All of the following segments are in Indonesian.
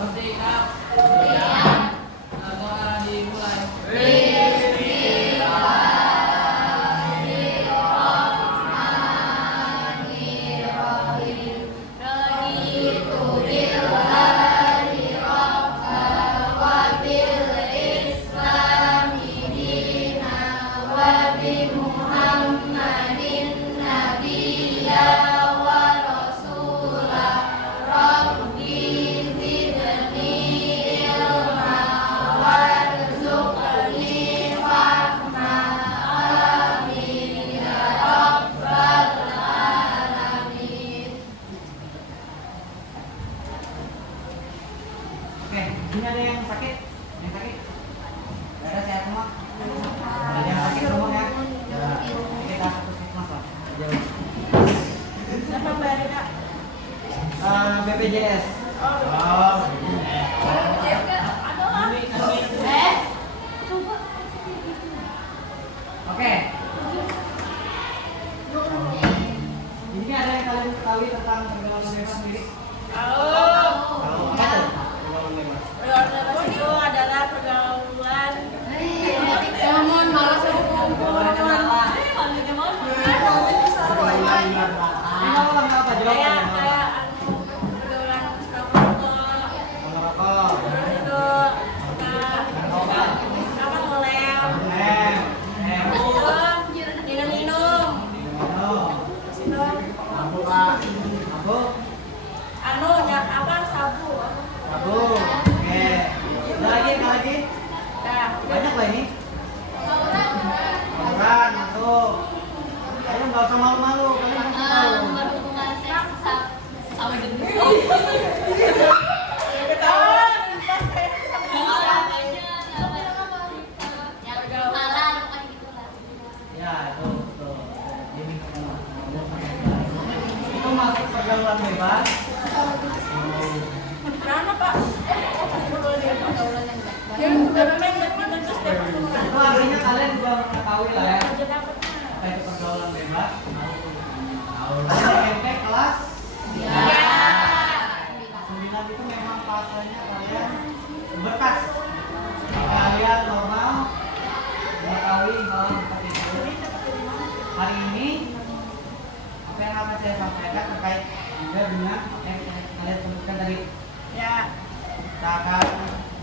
Bersiap. Doa dimulai. Oke, ini ada yang sakit? Yang sakit? Gak ada, sehat semua? Ada yang sakit semua ya? Kita puskesmas lah. Jauh. Siapa bayarnya, Kak? BPJS. Oh, Oke. Ini ada yang kalian ketahui tentang pergaulan bebas sendiri? tahu. Tahu apa tuh? Pergaulan bebas. Pergaulan bebas itu adalah pergaulan Pergaulan apa? Jawab kayak aja. pergaulan suka merokok, Merokok. terus itu suka apa ngolem, terus itu minum-minum, terus itu anu nyak apa sabu, Abu. Oke. Ada lagi? Ada lagi? dah. Banyak lah ini. Tawuran masuk. Ayo nggak usah malu-malu, kalian pasti tahu. Ya itu betul. Ini itu masuk pergaulan bebas. Kenapa Pak? Itu artinya kalian juga mengetahui lah ya. Apa itu pergaulan bebas? Kalian SMP kelas 9 itu memang fasenya kalian berkas. Kalian normal mengetahui hal seperti itu. Hari ini apa yang akan saya sampaikan terkait juga dengan apa yang kalian sebutkan tadi. Ya. Kita akan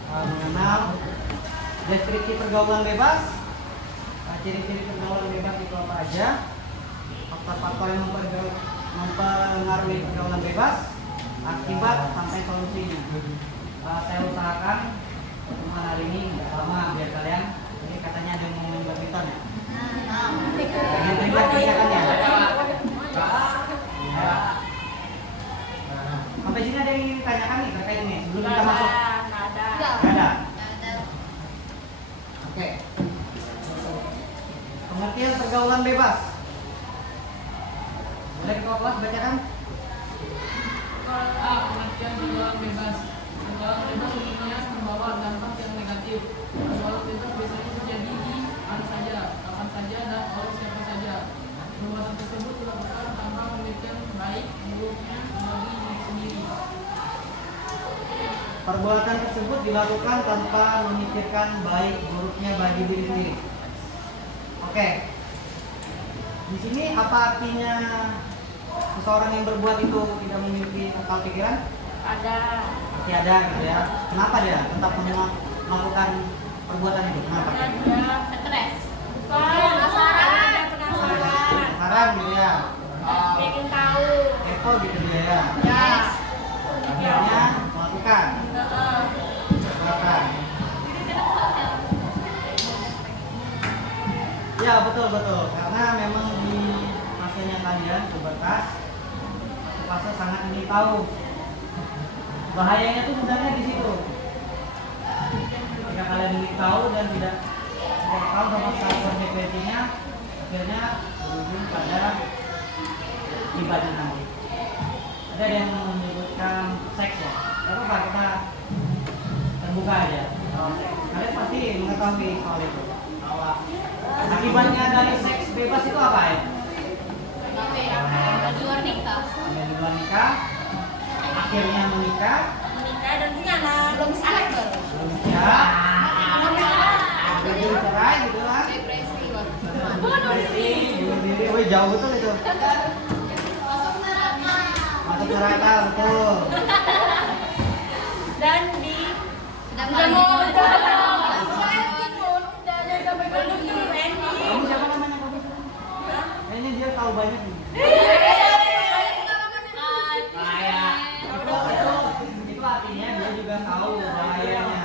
mengenal deskripsi pergaulan bebas, ciri-ciri pergaulan bebas itu apa aja, faktor-faktor yang mempengaruhi pergaulan bebas, akibat sampai solusinya. Saya usahakan pertemuan hari ini nggak lama biar kalian. Ini katanya ada yang mau main badminton ya? Pengen ribet kelihatannya. Ya. Sampai sini ada yang ingin ditanyakan nih terkait ini sebelum kita masuk? Nggak ada. Nggak ada. Oke. Pengertian pergaulan bebas. Boleh ketua kelas bacakan? Pengertian pergaulan bebas. Pergaulan bebas umumnya membawa dampak yang negatif. Pergaulan bebas biasanya terjadi di mana saja, kapan saja, dan oleh siapa saja. Perbuatan tersebut dilakukan tanpa memikirkan baik buruknya bagi diri sendiri. Perbuatan tersebut dilakukan tanpa memikirkan baik buruknya bagi diri sendiri. Oke. Di sini apa artinya seseorang yang berbuat itu tidak memiliki akal pikiran? Ada. Pasti ada gitu ya. Kenapa dia tetap melakukan perbuatan itu? Kenapa? Karena dia bukan penasaran. Penasaran gitu ya. Pengen tahu. Kepo gitu dia ya. Ya. Akhirnya melakukan. Heeh. Melakukan. Ya betul betul. Karena memang di fasenya kalian pubertas, fase sangat ingin tahu. Bahayanya tuh sebenarnya di situ. Jika kalian ingin tahu dan tidak tahu sama sekali konsekuensinya, akhirnya berujung pada ibadah nanti. Ada yang menyebutkan seks ya. Gak apa-apa, kita terbuka aja. Kalian pasti mengetahui soal itu. Akibatnya dari seks bebas itu apa ya? Di luar nikah. Sampai di luar nikah, akhirnya menikah, Menikah ada punya anak. Belum siap baru. Ya. Belum cerai gitu kan. Bunuh diri, woi jauh betul itu. Masuk neraka betul. Dan di Kamu siapa namanya kamu? Kayaknya dia tahu banyak nih. Itu artinya dia juga tahu bahayanya.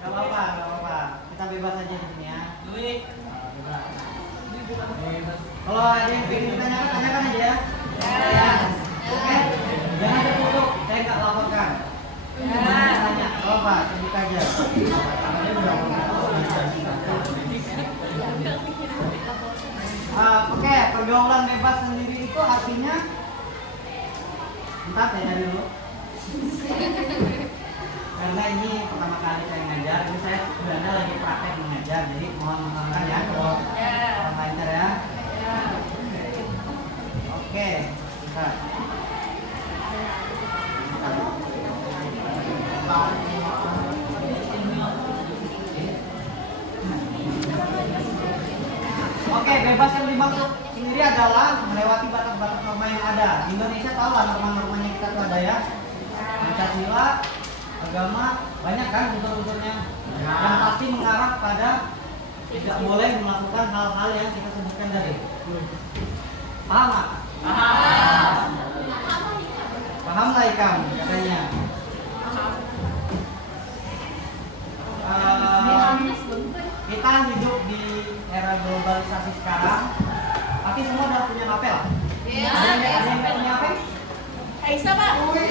Gak apa-apa. Kita bebas aja di sini ya. Bebas. Kalau ada yang pengen ditanyakan, tanyakan aja ya. Ya. Oke. Jangan tertutup, saya nggak laporkan. Tanya, apa? Tunjuk aja. Oke, pergaulan bebas sendiri itu artinya, entah saya cari dulu. Karena ini pertama kali saya ngajar, ini saya sebenarnya lagi praktek mengajar, jadi mohon memaafkan ya kalau orang lancar ya. Oke, bentar. Oke, bebas yang dimaksud sendiri adalah melewati batas-batas norma yang ada. Di Indonesia tahu lah norma-normanya kita tuh ada ya. Pancasila, agama, banyak kan unsur-unsurnya. Yang pasti mengarah pada tidak boleh melakukan hal-hal yang kita sebutkan tadi. Paham nggak? Paham nggak Ikam katanya? Kita hidup di era globalisasi sekarang, tapi semua udah punya HP lah. Ada yang nggak punya HP? Aisyah Pak. Usah.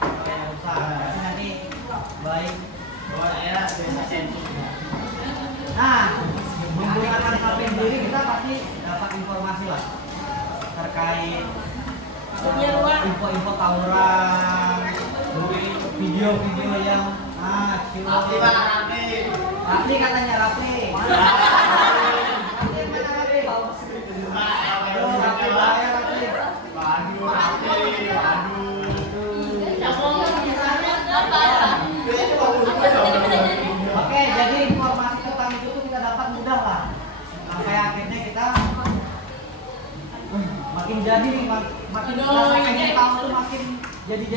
Oke, usah. Berarti nanti baik. Nah, menggunakan HP sendiri kita pasti dapat informasi lah terkait info-info tawuran, video-video yang Rafli katanya Rafli. Oke, jadi informasi tentang itu tuh kita dapat mudah lah. Sampai akhirnya kita makin jadi nih, makin pengen tahu tuh makin jadi.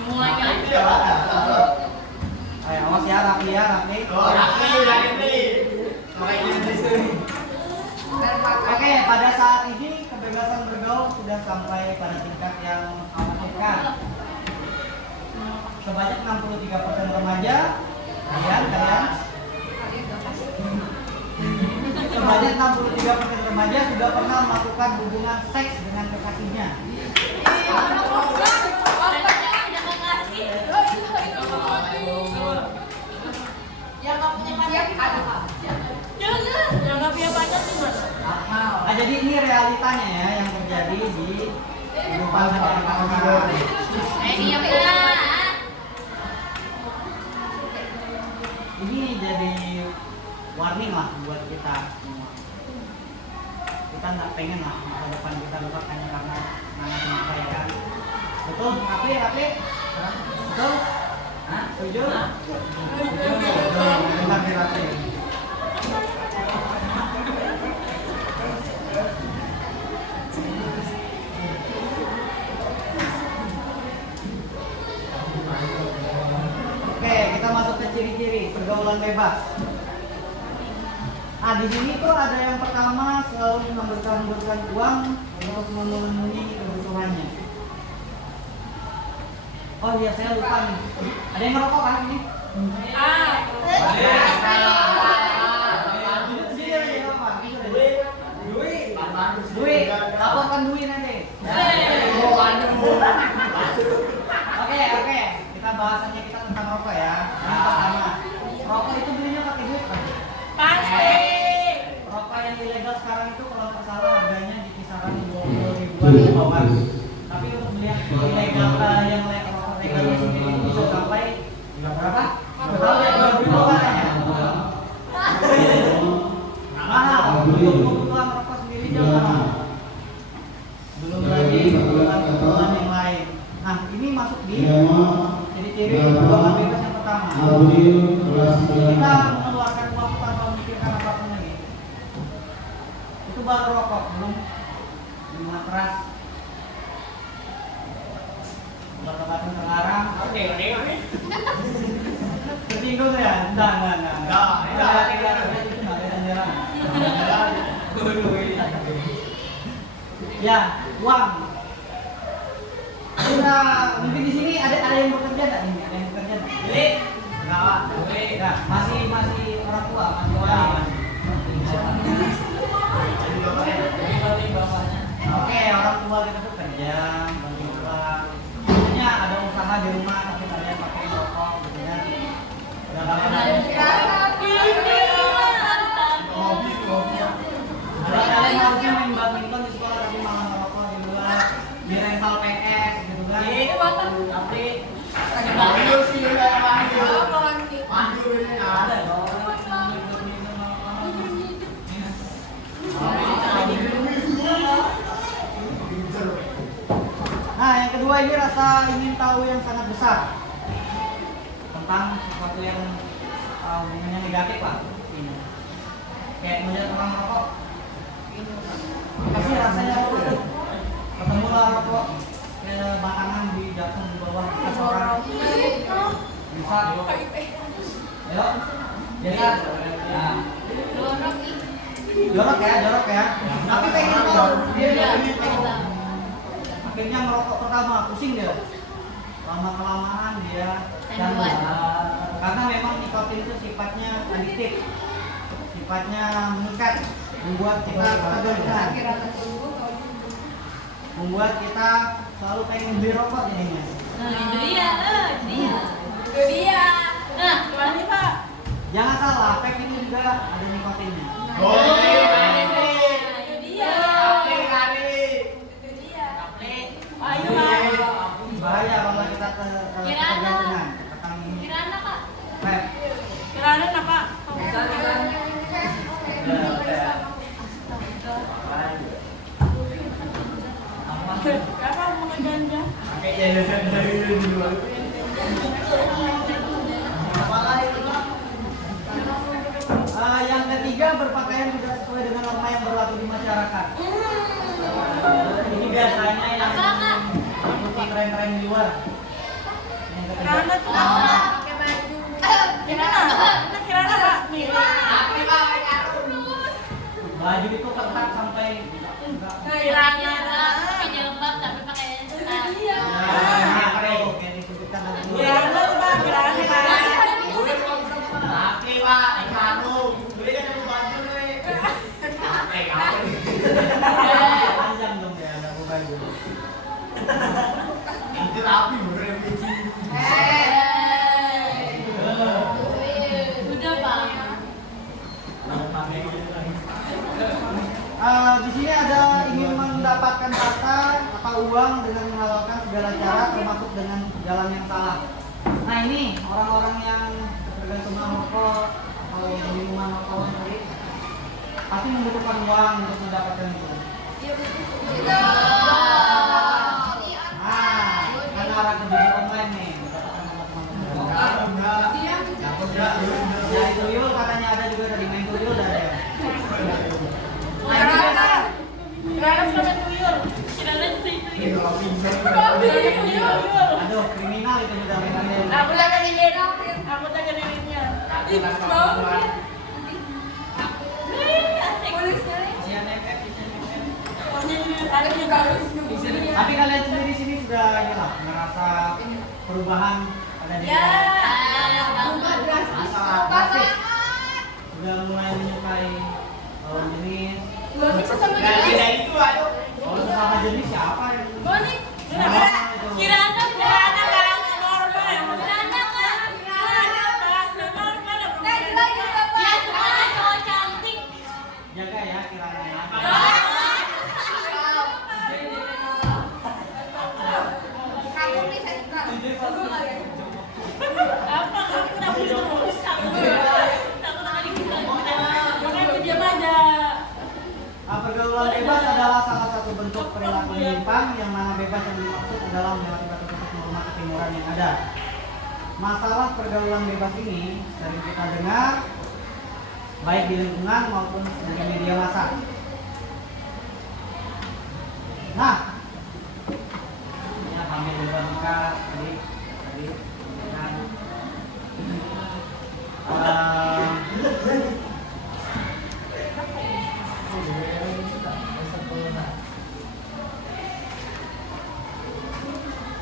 Semuanya. Ayo awas ya Rafli ya, Rafli. Oke, pada saat ini kebebasan bergaul sudah sampai pada tingkat yang memungkinkan. Sebanyak 63% remaja, kalian sebanyak 63% remaja sudah pernah melakukan hubungan seks dengan kekasihnya. Nah, jadi ini realitanya ya yang terjadi di kehidupan masyarakat sekarang. Ini jadi warning lah buat kita semua. Kita nggak pengen lah masa depan kita rusak hanya karena nangan masa ya kan. Betul, Rafli? Betul? Setuju? Bentar nih Rafli. Oke, kita masuk ke ciri-ciri pergaulan bebas. Nah, di sini tuh ada yang pertama selalu memberikan uang untuk memenuhi kebutuhannya. Oh iya, saya lupa nih. Ada yang ngerokok kan ini? Dwi, laporkan Dwi nanti. Oke. Kita bahasannya kita tentang rokok ya. Yang pertama, rokok itu belinya pakai duit kan? Pasti. Rokok yang ilegal sekarang itu kalau nggak salah harganya di kisaran 20 ribuan ke bawah. Tapi untuk beli yang ilegal, yang rokok legalnya sendiri itu bisa sampai Berapa? Tahu ya 20 katanya. Mahal. Untuk kebutuhan rokok sendiri jangan. Belum lagi kebutuhan yang lain. Nah, ini masuk di ciri-ciri pergaulan bebas yang pertama. Kita mengeluarkan uang tanpa memikirkan apapun lagi. Itu baru rokok, belum minuman keras, obat-obatan terlarang. Tersinggung ya? Enggak. Ya, uang. Kita mungkin di sini ada yang bekerja enggak nih? Ada yang bekerja enggak? Enggak, masih orang tua, masih orang. Oke, orang tua kita tuh kerja, bantu pulang. Biasanya ada usaha di rumah, tapi kalian pakai rokok gitu kan. Udah lama ada kalian harusnya main badminton di sekolah tapi malah ngerokok di luar, di rental PS gitu kan. Ada dong. Nah, yang kedua ini rasa ingin tahu yang sangat besar tentang sesuatu yang hubungannya negatif lah. Ini kayak melihat orang merokok, kasih rasanya rokok. Ketemu lah rokok, batangan di jatuh di bawah kas orang. Bisa, ayo, ya kan? Nah. Jorok ya. Tapi pengen tahu dia akhirnya merokok pertama pusing dia. Lama-kelamaan dia gangguan. Karena memang nikotin itu sifatnya adiktif, sifatnya mengikat, membuat kita ketergantungan, membuat kita selalu pengen beli rokok jadinya. Itu dia. Nah, gimana nih Pak? Jangan salah, vape ini juga ada nikotinnya. Bahaya kalau kita ketergantungan. Kirana Pak. Vape. Kirana apa? Kenapa mau ganja? Yang ketiga, berpakaian tidak sesuai dengan norma yang berlaku di masyarakat. Ini biasanya yang mengikuti tren-tren di luar. Yang ketiga. Kirana tuh apa? Kirana Pak. Nih. Baju itu ketat sampai Kirana. Pakai lembab tapi pakaiannya ketat. kayak disebutkan tadi. Kirana tuh Pak. Kirana Pak. Panjang dong ya, nggak mau baju. Udah Pak. Di sini ada ingin mendapatkan harta atau uang dengan menghalalkan segala cara termasuk dengan jalan yang salah. Nah ini orang-orang yang tergantung rokok atau minuman rokok tadi pasti membutuhkan uang untuk mendapatkan itu. Karena arah ke judi online nih mendapatkan teman-teman. Ya tuyul katanya ada juga tadi main tuyul ada ya. Kirana sudah main tuyul. Kirana itu. Aduh, kriminal itu sudah mainannya. Aku tak akan ingin. Aku tak akan inginnya. Isian efek, isian efek. Ada juga. Tapi kalian sendiri sini sudah inilah merasa perubahan pada diri Ya. kalian. Drastis. Sudah mulai menyukai lawan jenis. Kalau sesama jenis siapa yang Kirana kan normal. Kirana kan. Normal. Dia cuma cowok cantik. jaga ya kiranya ya. Apa? bebas adalah salah satu bentuk perilaku menyimpang yang mana bebas yang dimaksud adalah melewati batas norma ketimuran yang ada. Masalah pergaulan bebas ini sering kita dengar baik di lingkungan maupun di media massa. Nah, ya hamil bebas nikah tadi kan.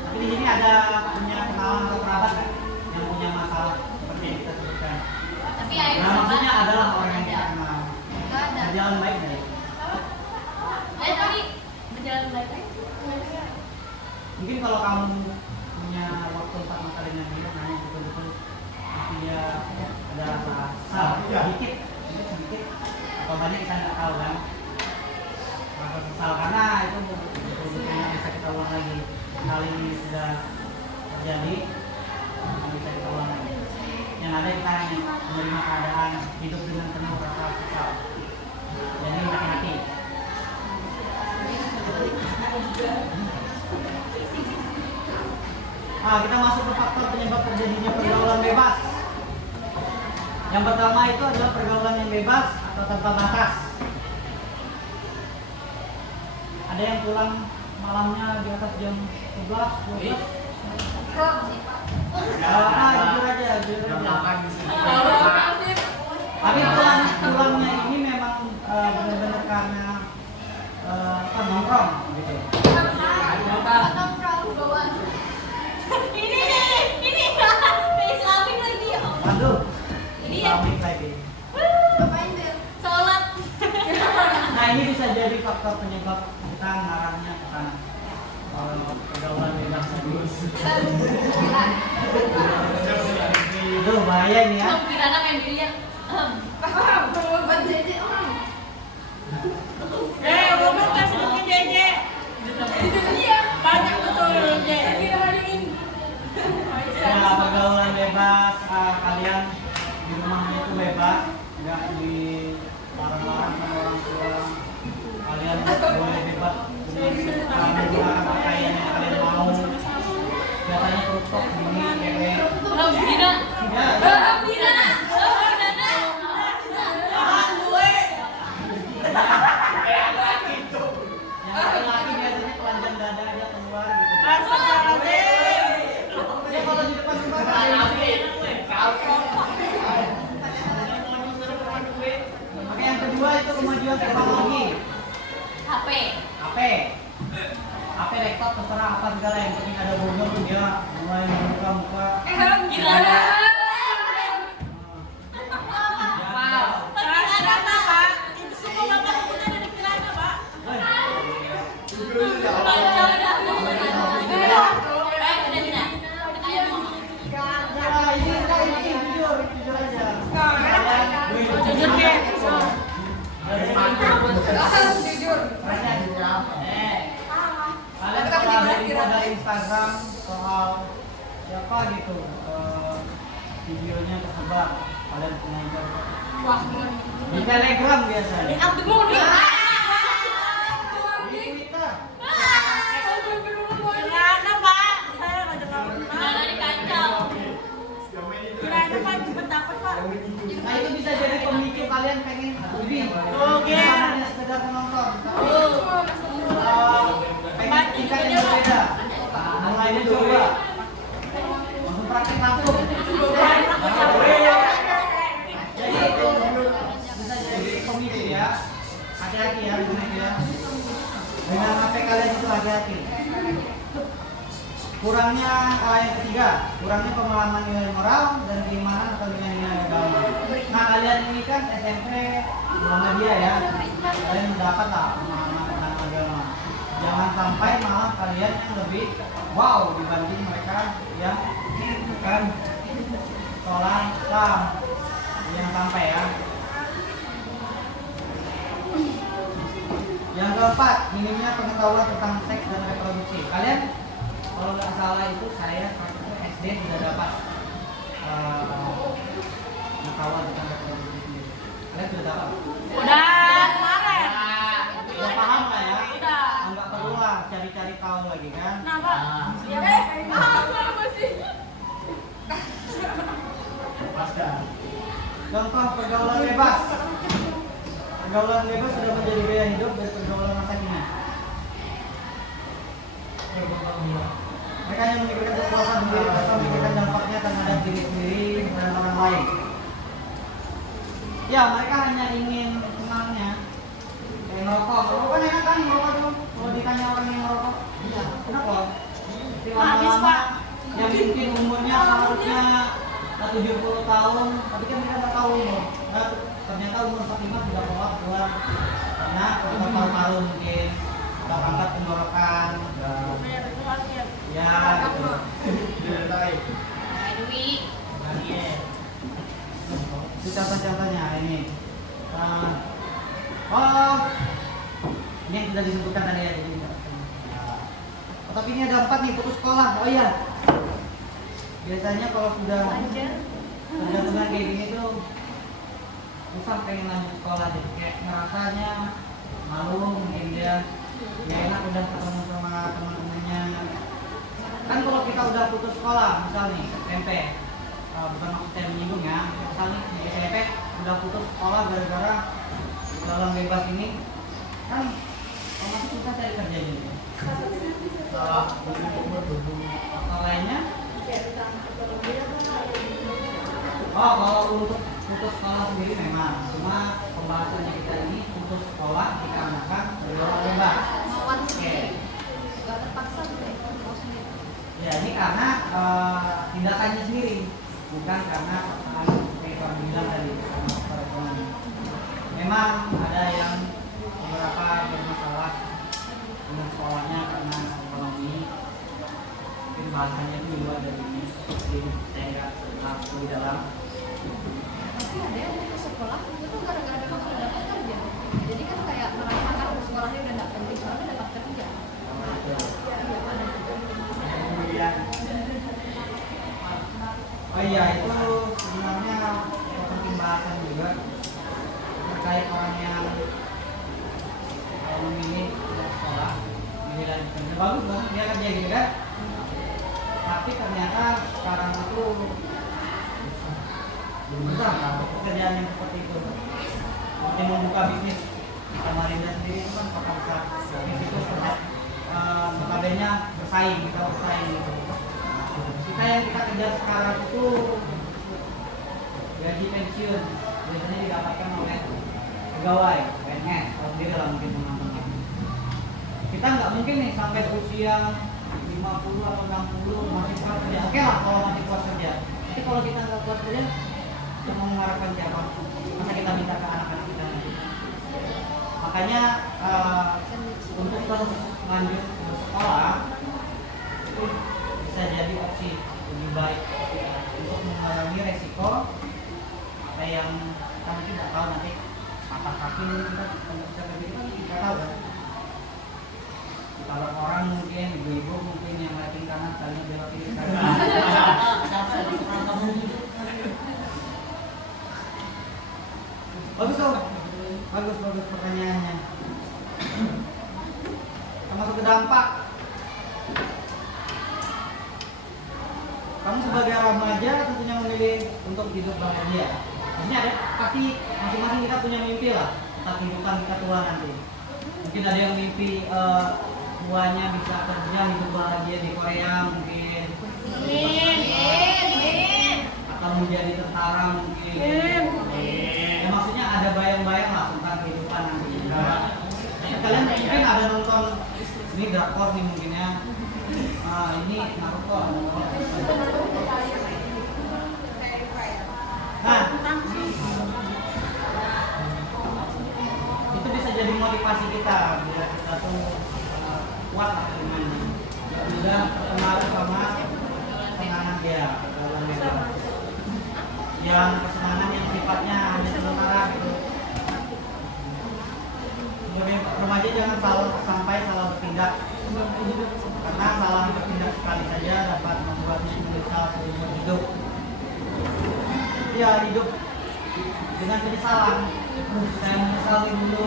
Tapi di sini ada punya kenalan atau kerabat kan yang punya masalah seperti yang kita sebutkan. Tapi air Nah, maksudnya sama. adalah orang yang kita kenal. Enggak ada. Berjalan baik dari. Tadi berjalan baik aja. Mungkin kalau kamu punya waktu 4 mata dengan dia, nanya betul-betul dia ada rasa sedikit atau banyak kita nggak tahu kan. Rasa sesal karena itu betul-betul yang bisa kita ulang lagi. Hal ini sudah terjadi, bisa kita ulang lagi. Yang ada kita hanya menerima keadaan hidup dengan penuh rasa sesal. Jadi hati-hati. Nah, kita masuk ke faktor penyebab terjadinya pergaulan bebas. Yang pertama itu adalah pergaulan yang bebas atau tanpa batas. Ada yang pulang malamnya di atas jam 11, 12. Jujur aja. Tapi pulangnya ini memang benar-benar karena nongkrong gitu. Ini Islamic lagi. Aduh, Ini ya. Islamic lagi. Ngapain Bel? Sholat. Nah, ini bisa jadi faktor penyebab kita ngarahnya ke sana. Kalau pergaulan bebas itu bahaya nih ya. Kirana main biliar. ngomong kasih ke Jeje. Banyak betul Jeje. Ya, pergaulan bebas, kalian di rumahnya itu bebas, nggak dilarang-larang sama orang tua. Kalian boleh bebas menggunakan pakaian yang kalian mau. Biasanya crop top ini cewek. Gina. Ya, Gina. yang laki-laki biasanya telanjang dada aja keluar gitu. Ya kalau di depan rumah Oke, yang kedua itu kemajuan teknologi. HP. HP, laptop, terserah apa segala yang penting ada bogor tuh dia mulai membuka muka. Kirana. Nah, ini jujur aja. Kalian pernah info dari Instagram soal siapa gitu videonya tersebar, kalian punya info di Telegram biasanya, di Twitter. Kirana Pak, saya nggak dengar. Kirana dikacau. Kirana Pak cepet dapat Pak. Nah, itu bisa jadi pemicu kalian pengen lebih. Oke. Bukan hanya sekedar menonton, tapi pengen tingkat yang berbeda. Mulai mencoba, langsung praktek langsung. Jadi itu bisa jadi pemicu ya. Hati-hati ya dengan HP kalian itu hati-hati. Kurangnya yang ketiga, kurangnya pengalaman nilai moral dan keimanan atau nilai-nilai agama. Nah, kalian ini kan SMP Muhammadiyah ya, kalian mendapat lah pemahaman tentang agama. Jangan sampai malah kalian yang lebih wow dibanding mereka yang bukan sholat Islam. Jangan sampai ya. Yang keempat, minimnya pengetahuan tentang seks dan reproduksi. Kalian kalau nggak salah itu saya waktu itu SD sudah dapat pengetahuan tentang reproduksi sendiri. Kalian sudah dapat? Udah kemarin. Udah paham lah ya? Udah. Enggak perlu lah cari-cari tahu lagi kan? Nah, Pak. Ya, Contoh pergaulan bebas. Pergaulan bebas sudah menjadi gaya hidup dari pergaulan masa kini. Mereka yang memikirkan kepuasan diri atau memikirkan dampaknya terhadap diri sendiri dan orang lain. Ya, mereka hanya ingin senangnya. Kayak ngerokok, ngerokok kan enak kan ngerokok tuh. Kalau ditanya orang yang ngerokok, iya, kenapa? Tapi Habis, lama-lama Pak. yang mungkin umurnya seharusnya 70 tahun, tapi kan mereka nggak tahu umur. Nah, ternyata umur 45 sudah keluar karena paru-paru mungkin sudah angkat tenggorokan, Banyak ritualnya. ya gitu. Dwi. Itu contoh-contohnya ini. Oh, ini yang sudah disebutkan tadi ya. Jadi, oh, tapi ini ada 4 nih, putus sekolah. Oh iya. Biasanya kalau sudah benar kayak gini tuh susah pengen lanjut sekolah, jadi kayak ngerasanya malu mungkin dia nggak enak udah ketemu sama teman-temannya. Kan kalau kita udah putus sekolah, misal nih SMP, bukan maksud saya menyinggung ya, misal nih di SMP udah putus sekolah gara-gara dalam bebas ini, kan masih susah cari kerja juga. Faktor lainnya, oh kalau untuk putus sekolah sendiri memang, cuma pembahasannya kita ini putus sekolah dikarenakan berdoa bebas. Oke. Ya ini karena tindakannya sendiri, bukan karena kayak orang bilang tadi faktor ekonomi. Memang ada yang beberapa bermasalah dengan sekolahnya karena ekonomi. Mungkin bahasanya itu luar dari ini, jadi saya nggak terlalu di dalam. Pasti ada yang putus sekolah itu gara-gara masalah dapat kerja. Jadi kan kayak merasakan sekolahnya udah nggak penting soalnya dapat kerja. Oh iya, itu sebenarnya penting bahasan juga terkait orang yang memilih sekolah, memilih lanjut kerja. Bagus dong, dia kerja gitu kan. Tapi ternyata sekarang itu susah kan pekerjaan yang seperti itu. Seperti membuka bisnis Samarinda sendiri itu kan kota besar. Bisnis itu notabene bersaing, kita bersaing gitu. Kita yang kita kejar sekarang itu gaji pensiun biasanya didapatkan oleh pegawai PNS, kalau sendiri lah mungkin teman-teman. Kita nggak mungkin nih sampai usia 50 atau 60 masih kuat kerja. Oke lah kalau masih kuat kerja. Tapi kalau kita nggak kuat kerja, kita mau mengharapkan siapa? Masa kita minta ke anak-anak kita nanti? Makanya untuk terus lanjut bersekolah itu bisa jadi opsi lebih baik untuk mengurangi resiko apa yang kita mungkin nggak tahu nanti patah kaki kita bisa begitu kan kita tahu kan. Kalau orang mungkin ibu-ibu mungkin yang lagi kanan kalian belok kiri bagus tuh, bagus pertanyaannya. Termasuk ke dampak. Kamu sebagai remaja tentunya memilih untuk hidup bahagia. Maksudnya ada pasti masing-masing kita punya mimpi lah tentang kehidupan kita tua nanti. Mungkin ada yang mimpi tuanya bisa kerja hidup bahagia di Korea mungkin. Atau menjadi tentara mungkin. Ya maksudnya ada bayang-bayang lah tentang kehidupan nanti. Kalian mungkin ada nonton ini drakor nih mungkin ya. Ini Naruto. Nah, itu bisa jadi motivasi kita biar kita tuh kuat lah dengan juga terpengaruh sama kesenangan dia dalam hidup. Yang kesenangan yang sifatnya hanya sementara gitu. Kemudian remaja jangan sampai salah bertindak, karena salah bertindak sekali saja dapat membuat menyesal seumur hidup. Ya hidup dengan penyesalan. Saya menyesal dulu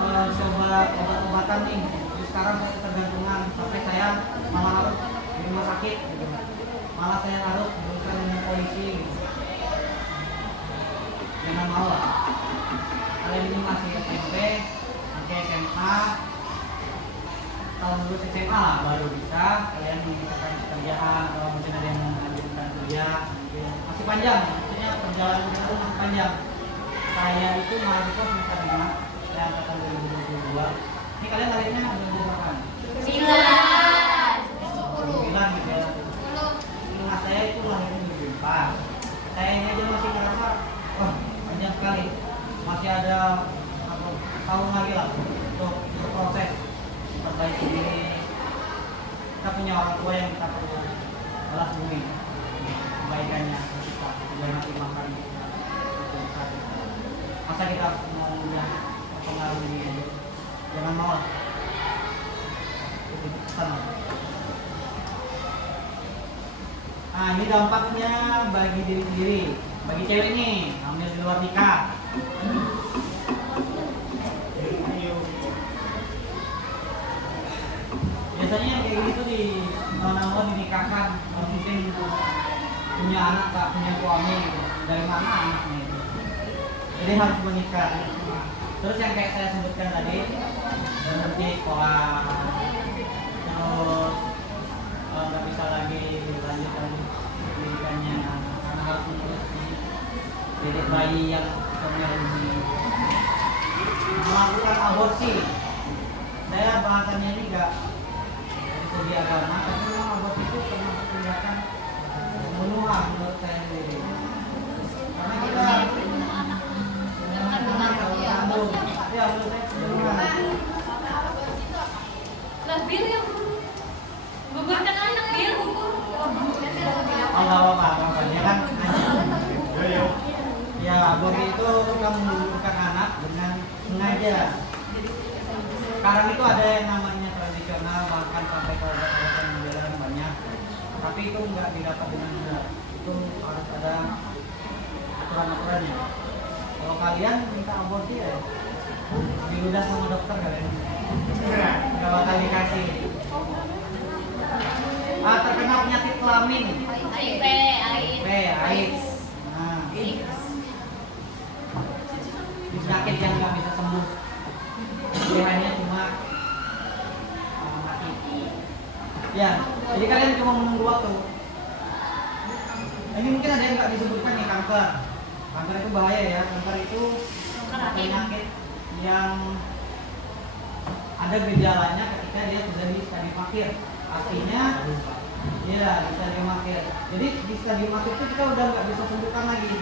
coba obat-obatan nih. Terus sekarang saya ketergantungan sampai saya malah harus di rumah sakit gitu. Malah saya harus berurusan dengan polisi gitu. Jangan mau lah. Kalian ini masih SMP, nanti SMA, tahun lulus SMA lah baru bisa kalian menyelesaikan pekerjaan atau mungkin ada yang melanjutkan kuliah. Masih panjang, maksudnya perjalanan itu masih panjang. Saya itu mahasiswa semester 5, saya angkatan 2022. Ini kalian lahirnya bulan berapa? 9 gitu ya. Ingat saya itu lahirnya 2004. Saya ini aja masih ngerasa, wah panjang sekali. Masih ada tahun lagi lah untuk berproses perbaiki diri. Kita punya orang tua yang kita perlu balas bumi kebaikannya kita biar nanti makan masa kita mau pengaruh ini aja. Jangan mau lah. Itu pesan. Nah ini dampaknya bagi diri sendiri, bagi cewek nih hamil di luar nikah. Biasanya yang kayak gitu di mana-mana dinikahkan, mungkin punya anak tak punya suami gitu. Dari mana anaknya itu? Jadi harus menikah. Terus yang kayak saya sebutkan tadi, berhenti sekolah, terus nggak bisa lagi dilanjutkan pendidikannya karena harus mengurus didik bayi yang hamil ini, melakukan aborsi. Saya bahasannya ini nggak di agama, tapi memang aborsi itu termasuk tindakan pembunuhan menurut saya sendiri. Karena kita ya menurut saya pembunuhan. Lah Bir yang gugurkan anak Bir. Oh nggak apa-apa, dia kan ya aborsi itu kan menggugurkan anak dengan sengaja. Sekarang itu ada yang namanya tradisional, bahkan sampai ke obat-obatan modern banyak. Tapi itu nggak didapat dengan mudah. Itu harus ada aturan-aturannya. Kalau kalian minta aborsi ya diludah sama dokter kalian. Nggak bakal dikasih. Terkena penyakit kelamin. AIDS. Nah, penyakit yang nggak bisa sembuh. Pilihannya cuma mati. Ya, jadi kalian cuma menunggu waktu. Ini mungkin ada yang nggak disebutkan nih, kanker. Kanker itu bahaya ya. Kanker itu penyakit yang ada gejalanya ketika dia sudah di stadium akhir. Artinya, ya di stadium akhir. Jadi di stadium akhir itu kita udah nggak bisa sembuhkan lagi.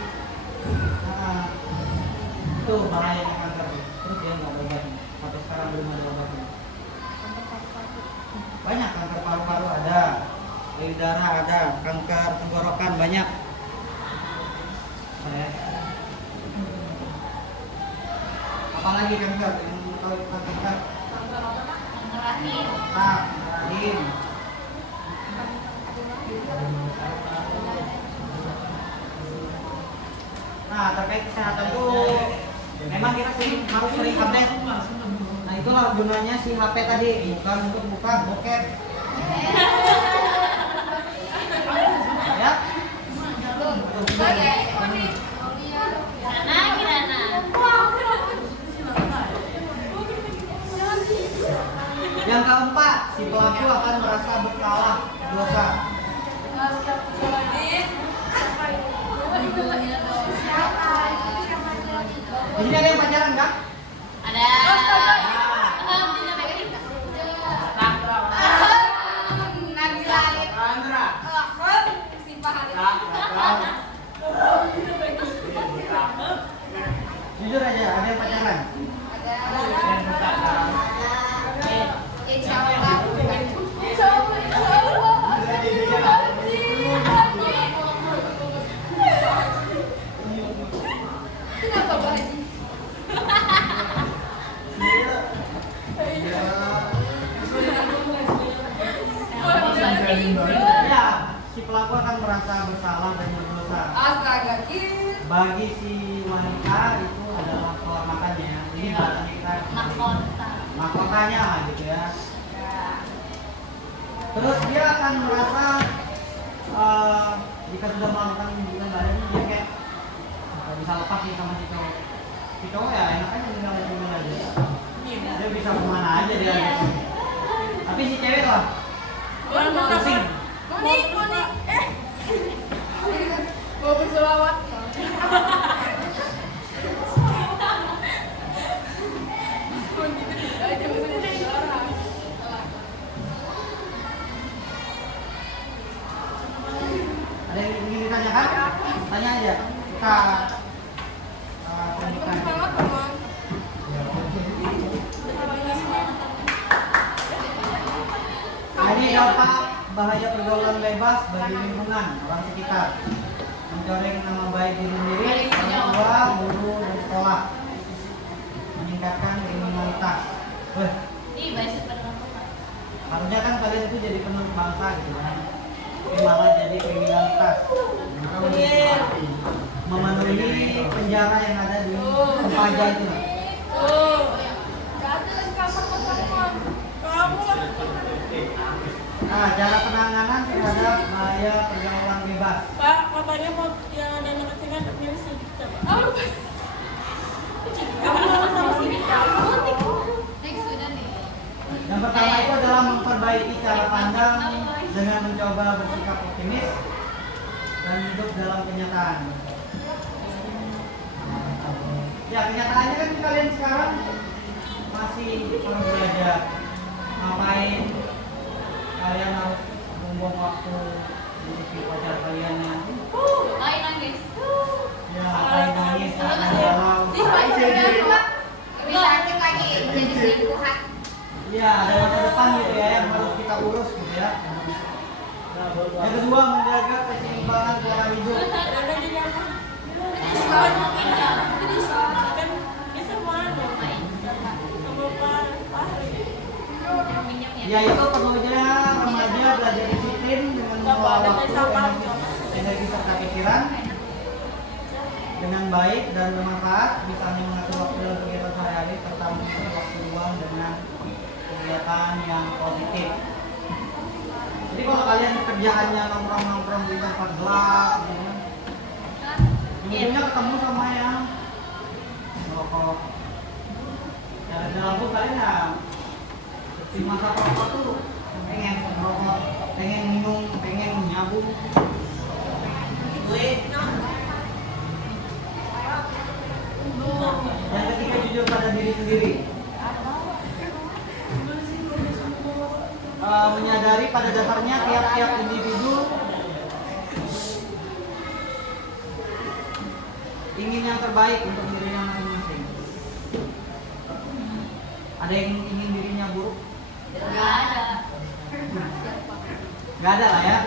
Nah, itu bahayanya kanker. Terus dia nggak berobat. Sampai sekarang belum ada obatnya. Banyak kanker paru-paru ada, payudara ada, kanker tenggorokan banyak. Apalagi kanker yang tahu kanker? Rahim. Rahim. Nah terkait kesehatan itu memang kita harus sering update. Nah itulah gunanya si HP tadi, bukan untuk buka bokep. Ya. Kirana. Yang keempat, si pelaku akan merasa bersalah dosa. Di sini ada yang pacaran nggak? Ada. Jujur aja, ada yang pacaran? Kenapa Pak Haji? Ya, si pelaku akan merasa bersalah dan berdosa. Astaga, Kir. Bagi si wanita itu adalah kehormatannya. Ini bahasanya kita Mahkota. mahkotanya lah gitu ya. Terus dia akan merasa jika sudah melakukan hubungan badan dia kayak nggak bisa lepas nih sama si cowok. Si cowok ya enak aja tinggal di rumah aja. Dia bisa kemana aja dia. Tapi si cewek lah pusing. Moni. Mau berselawat. Ada yang ingin ditanyakan? Tanya aja. Kita tunjukkan. Nah, ini dampak bahaya pergaulan bebas bagi lingkungan orang sekitar, mencoreng nama baik diri sendiri, orang tua, guru, dan sekolah, meningkatkan kriminalitas. Ih, baik sebenarnya. Harusnya kan kalian itu jadi penerus bangsa gitu kan, tapi malah jadi kriminalitas. Memenuhi penjara yang ada di Sempaja itu. Nah, cara penanganan terhadap bahaya pergaulan bebas. Pak, katanya mau yang ada anak kecil kan milih sini. Kamu mau sama sini? Next sudah nih. Yang pertama itu adalah memperbaiki cara pandang dengan mencoba bersikap optimis dan hidup dalam kenyataan. Ya, kenyataannya kan kalian sekarang masih perlu belajar. Ngapain kalian harus membuang waktu di pacar kalian yang Ayo nangis. ya ngapain nangis karena galau. Bisa aktif lagi jadi selingkuhan. Iya, ada masa depan gitu ya yang harus kita urus gitu ya. Yang kedua, menjaga keseimbangan pola hidup. Ada di mana? Kan bisa mana? Sama Pak Fahri. Minyak ya. Ya itu perlunya remaja belajar disiplin dengan mengelola waktu, energi serta pikiran dengan baik dan bermanfaat, misalnya mengatur waktu dalam kegiatan sehari-hari serta mengisi waktu luang dengan kegiatan yang positif. Jadi kalau kalian kerjaannya nongkrong-nongkrong di tempat gelap, gitu, ujungnya ketemu sama yang merokok. Ya dalam tuh kalian ya di masa rokok tuh pengen merokok, pengen minum, pengen nyabu. Dan ketika jujur pada diri sendiri, menyadari pada dasarnya tiap-tiap individu ingin yang terbaik untuk dirinya masing-masing. Ada yang ingin dirinya buruk? Enggak ada. Gak ada lah ya.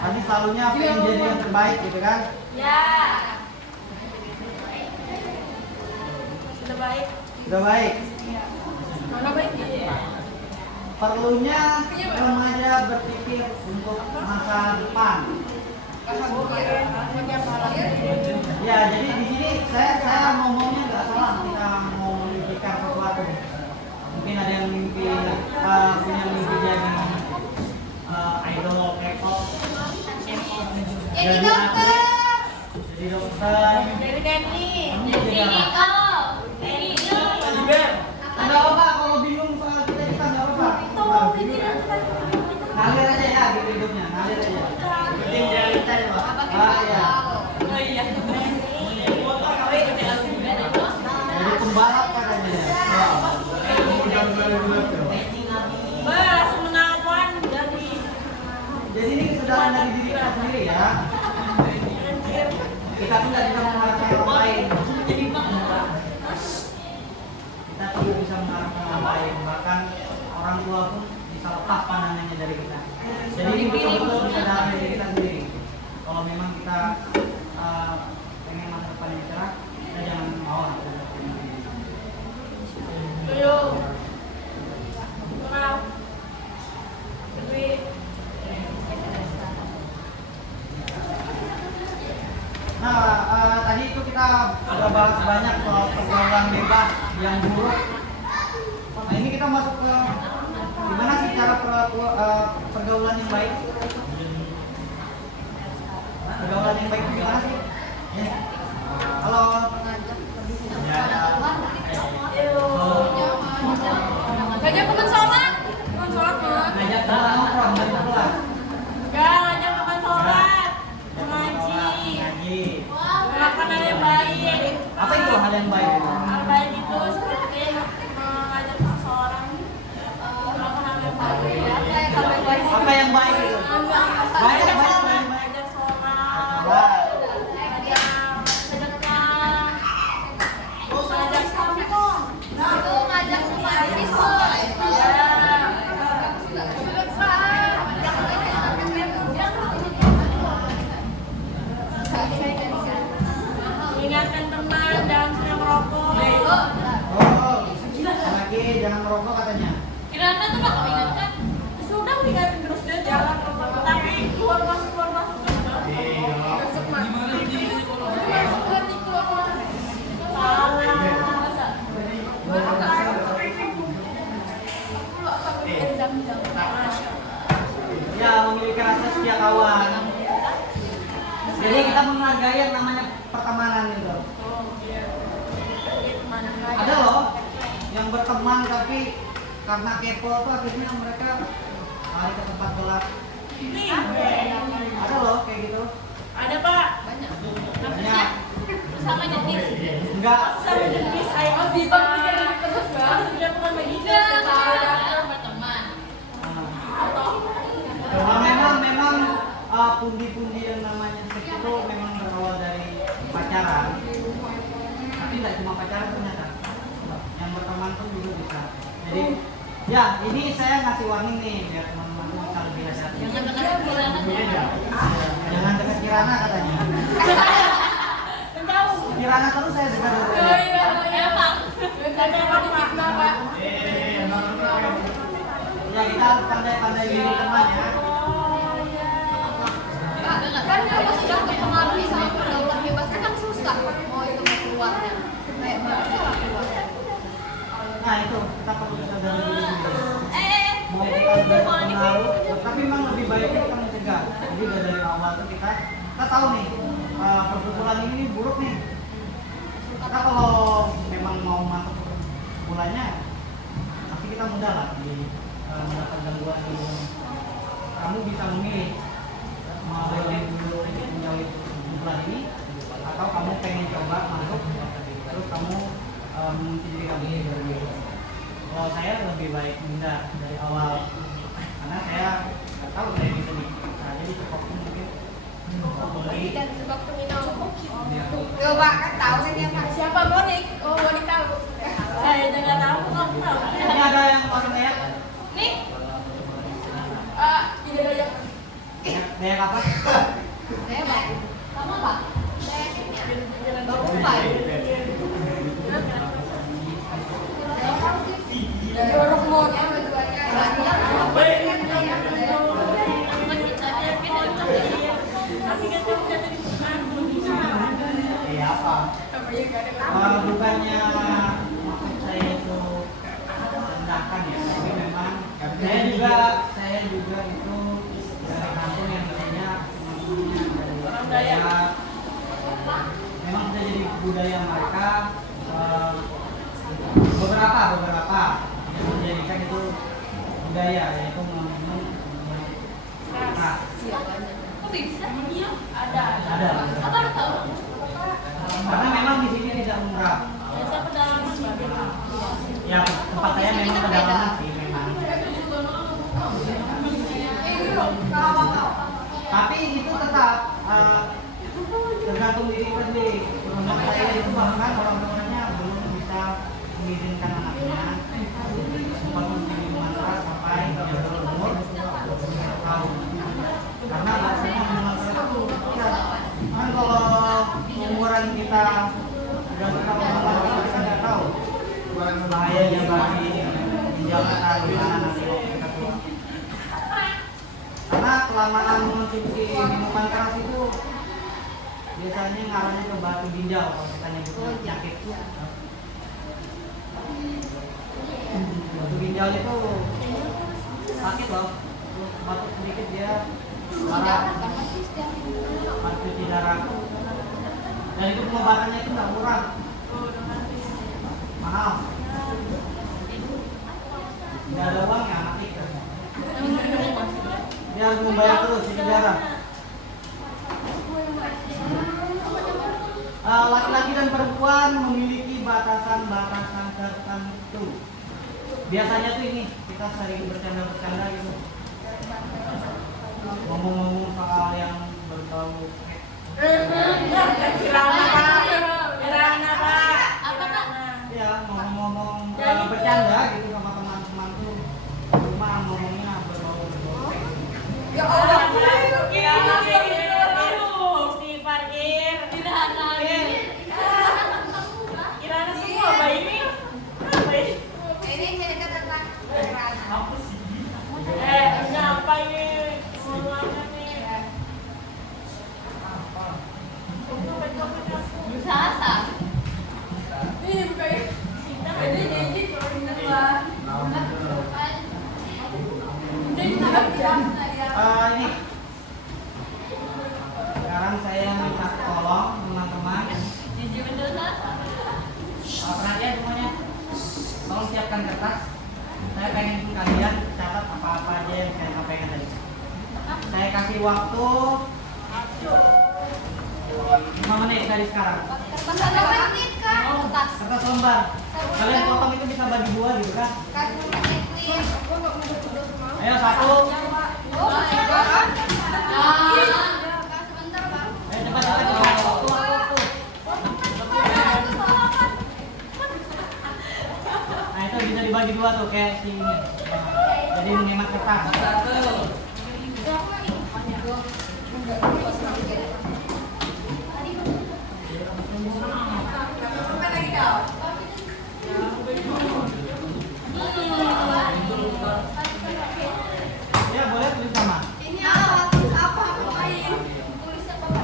Pasti selalunya pengen jadi yang terbaik gitu kan? Ya. Sudah baik. Sudah baik. Mana baik dia? Perlunya remaja berpikir untuk masa depan. Ya, jadi di sini saya ngomongnya nggak salah kita mau memimpikan sesuatu. Mungkin ada yang mimpi punya mimpi jadi idol K-pop, Jadi dokter. jadi dokter. Dari Dani. Jadi Niko. Nggak apa-apa kalau bingung soal kita nggak apa-apa. Ngalir aja ya gitu hidupnya, ngalir aja. Penting realita ya pak. Ah ya. Oh iya. Jadi pembalap katanya. Ya. Bas, menawan dari Jadi ini kesadaran dari diri kita sendiri ya. Kita tuh nggak bisa mengharapkan orang lain. Kita tidak bisa mengharapkan orang lain. Bahkan orang tua pun bisa lepas pandangannya dari kita. Jadi ini betul-betul kesadaran dari kita sendiri. Kalau memang kita pengen masa depan yang cerah, kita jangan mau lah. Ayo. Wow. Duit. Nah, tadi itu kita udah bahas banyak soal pergaulan bebas yang buruk. Nah ini kita masuk ke gimana sih cara pergaulan yang baik? Pergaulan yang baik itu gimana sih? Halo. Ngajak teman sholat. Teman sholat nggak? Ngajak teman nongkrong dan kelas. Enggak, ngajak teman sholat. Ngaji. Makanan yang baik. Apa itu hal yang baik? Hal baik itu seperti mengajak seseorang melakukan hal yang baik. Apa yang baik itu? Baik. Mengajak sholat. Mengajak sedekah. Mengajak sombong. Itu ngajak teman Kristen. Mengingatkan teman dan sering merokok. Oh, lagi jangan merokok katanya. Kirana tuh bakal ingatkan. Sudah mengingatkan terus dia jalan tapi keluar masuk terus. Gimana sih kalau Ya, memiliki rasa setia kawan. Jadi kita menghargai yang namanya pertemanan itu. Ada loh yang berteman tapi karena kepo tuh akhirnya mereka lari ke tempat gelap. Ada loh kayak gitu. Ada Pak. Banyak. Sama jenis. Enggak. Sama jenis ayo bisa terus Bang. Sudah bukan begitu. Berteman. Nah, memang pundi-pundi yang namanya seks itu memang berawal dari pacaran. Tapi nggak cuma pacaran ternyata. Yang berteman tuh juga bisa. Jadi ya ini saya ngasih warning nih biar teman-teman tuh bisa lebih hati-hati. Jangan dekat Kirana. Jangan dekat Kirana katanya. Kirana terus saya dengar. Ya Bang. Ya kita harus pandai-pandai milih teman ya. Kan kalau sudah terpengaruhi sama pergaulan bebas kan susah mau itu mau keluarnya. Kayak mana keluar? Nah itu kita perlu sadar diri sendiri. Mau kita sudah terpengaruh, tapi memang lebih baik kita mencegah. Jadi dari awal tuh kita tahu nih perkumpulan ini buruk nih. Kita kalau memang mau masuk perkumpulannya, pasti kita mudah lah mendapat gangguan ini. Kamu bisa memilih mau dulu menjauhi perkumpulan ini, atau kamu pengen coba masuk, terus kamu mungkin diri kamu sendiri. Kalau saya lebih baik menghindar dari awal, karena saya nggak tahu kayak gitu nih. Nah, jadi cukup mungkin Dan sebab kriminal coba kan tahu kan dia siapa Monik? Oh Monik tahu. Saya juga tahu kamu tahu. ini ada yang orang kayak Nih. Tidak banyak. kayak apa? Saya Pak. Sama Pak. Saya Bapak Pak. Jorok mau ya Iya apa? Bukannya maksud saya itu merendahkan ya, tapi memang saya juga itu dari kampung yang katanya dari memang sudah jadi budaya mereka. Beberapa yang menjadikan itu budaya, yaitu meminum keras. Kok bisa? Iya. Ada. Apa lu tahu? Karena memang di sini tidak murah. Biasa pedalaman sebagainya. Ya tempat saya memang pedalaman sih memang. Tapi itu tetap tergantung diri kita sendiri. Menurut saya itu bahkan orang-orangnya belum bisa mengizinkan anaknya mengkonsumsi minuman keras sampai dia berumur 12 tahun. Karena bahasanya minuman keras itu kan kalau umuran kita sudah berapa tahun kita nggak tahu bahayanya bagi ginjal kita gimana nanti waktu kita tua. Karena kelamaan mengonsumsi minuman keras itu biasanya ngarahnya ke batu ginjal kalau kita nyebutnya Oh, iya. penyakit. Iya. Batu ginjal itu sakit loh. Terus batuk sedikit dia darah, harus cuci darah. Dan itu pengobatannya itu nggak murah, mahal. Nggak ada uang ya mati. Dia harus membayar terus cuci darah. Laki-laki dan perempuan memiliki batasan-batasan tertentu. Biasanya tuh ini kita sering bercanda-bercanda gitu, ngomong-ngomong soal yang berbau Kirana Pak. Kirana Pak. Apa, Kak? ya ngomong-ngomong bercanda gitu sama teman-teman tuh, cuma ngomongnya berbau Ya Allah, Kirana istighfar Kir. Tidak lagi. Kirana semua baik ini. Baik. Ini cerita tentang Kirana. Apa ini? Semuanya nih. Sasa. Ini bukan ya. Ini jadi kalau ini lah. ini. Sekarang saya minta tolong teman-teman, Jiji mendosa. perhatian semuanya, tolong siapkan kertas. Saya pengen kalian catat apa-apa aja yang saya sampaikan tadi. Saya kasih waktu 5 menit dari sekarang. Berapa menit, Kak? Kertas. Kertas lembar. Kalian potong itu bisa bagi 2 gitu kan? Kasih menit, please. Ayo 1. Oh my God. Kak, sebentar, Bang. Ayo cepat. Waktu. Nah itu bisa dibagi 2 tuh kayak si ini. Jadi menghemat kertas. Ya boleh tulis sama. Ini apa? Apa? Tulisnya apa?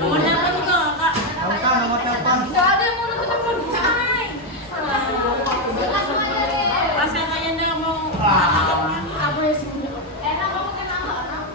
Nomornya apa tuh Kak? Gak usah nomor telepon. Nggak ada yang mau nonton telepon. Pas kayaknya mau Apa ya sih? Enak kamu kenal orang?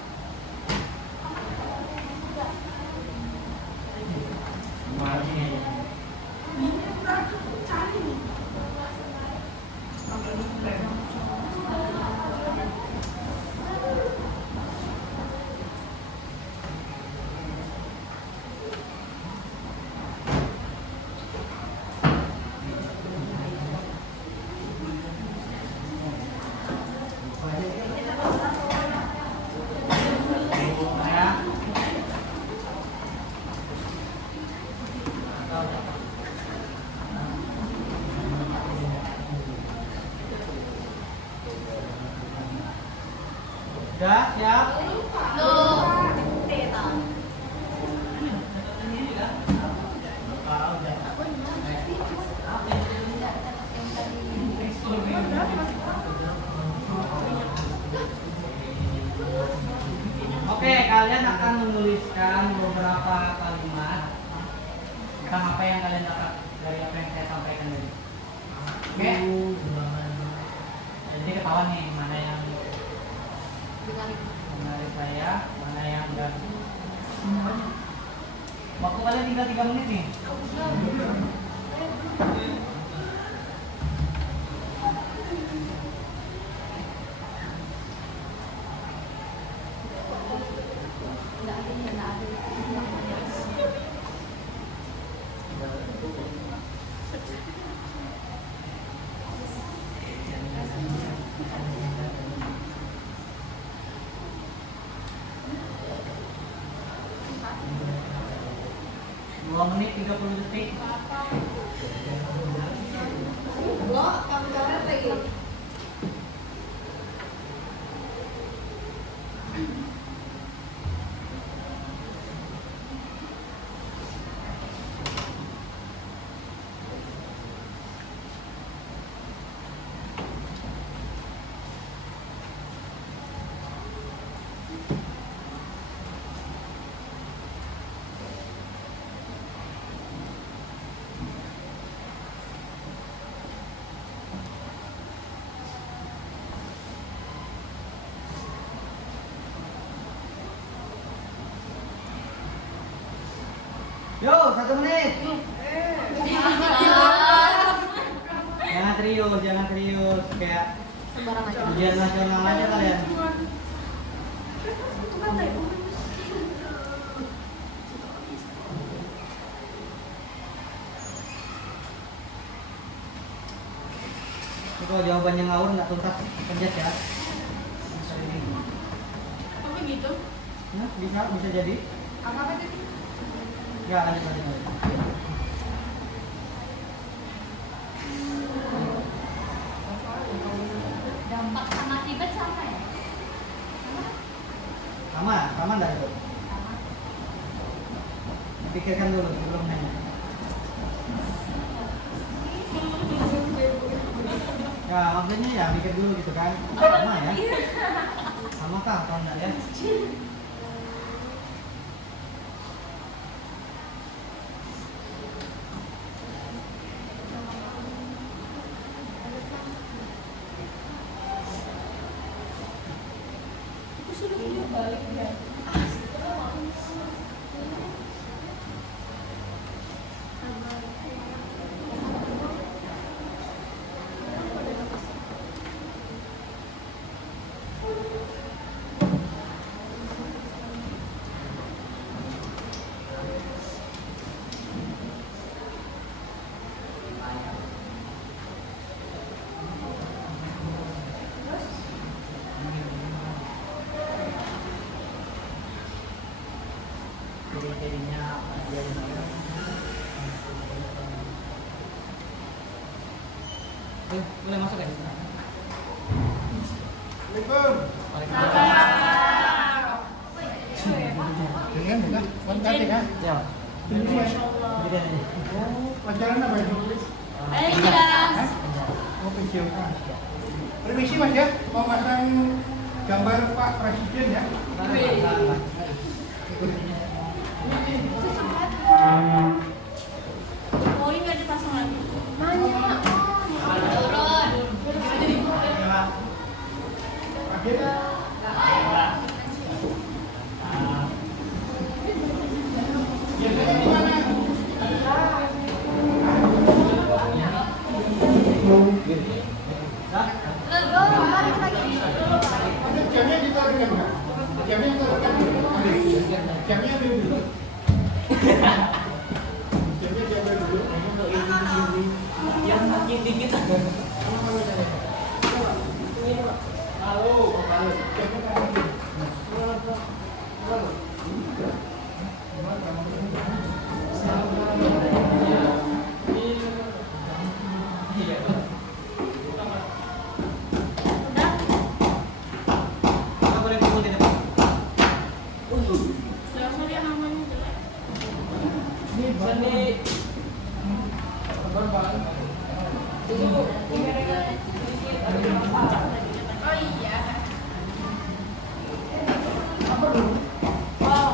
Ya. Udah siap? Loh. Oke, kalian akan menuliskan beberapa kalimat tentang apa yang kalian dapat dari apa yang saya sampaikan tadi. Oke? Jadi ketahuan nih mana yang menarik saya, mana yang enggak. Waktu kalian tinggal 3 menit nih. Dua menit 30 detik. Lo kamu karet lagi. Yo, 1 menit. Jangan serius. Kayak Sembarang aja. ujian nasional aja kalian. Ini kalau jawabannya ngawur nggak tuntas penjas ya. Apa gitu? Nah, bisa jadi. Apa tadi? Ya, lanjut. Dampak sama akibat sama ya? Sama enggak itu? Pikirkan dulu sebelum nanya. Ya, maksudnya ya pikir dulu gitu kan. Sama ya? Sama kah atau enggak ya? Ciri-cirinya dia boleh masuk ya? Dengan bukan? Kontak ya? Ya. Ini ya? Kemudian ini. Oh, pelajaran apa itu? Penjas. Oh, pensiun. Permisi Mas ya, mau masang gambar Pak Presiden ya? Oh ini nggak dipasang lagi. Nanya. Turun. Akhirnya. Biasanya di mana? Ada jamnya ditaruhkan nggak? Jamnya ditaruhkan dulu. Jamnya ambil dulu. Jamnya diambil dulu. Yang makin dikit. Halo, halo. Jamnya kan ambil. Nggak boleh pukul di depan. Biasa dia namanya jelek. Oh iya. Apa dulu? Wow.